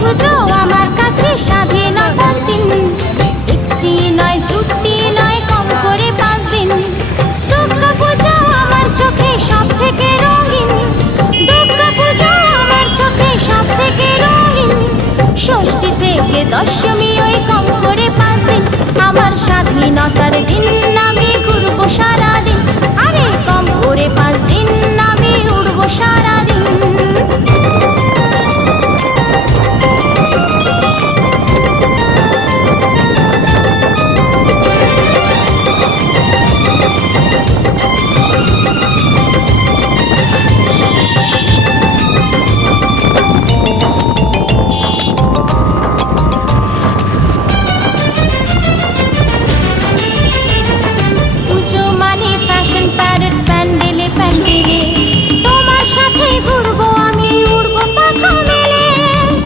পুজো আমার কাছে স্বাধীনতার দিন। একটি নয় দুটি নয় কম করে 5 দিন। দুর্গা পুজো আমার চোখে সব থেকে রঙিন। দুর্গা পুজো আমার চোখে সব থেকে রঙিন। ষষ্ঠী থেকে দশমী ওই কম করে 5 দিন। আমার স্বাধীনতার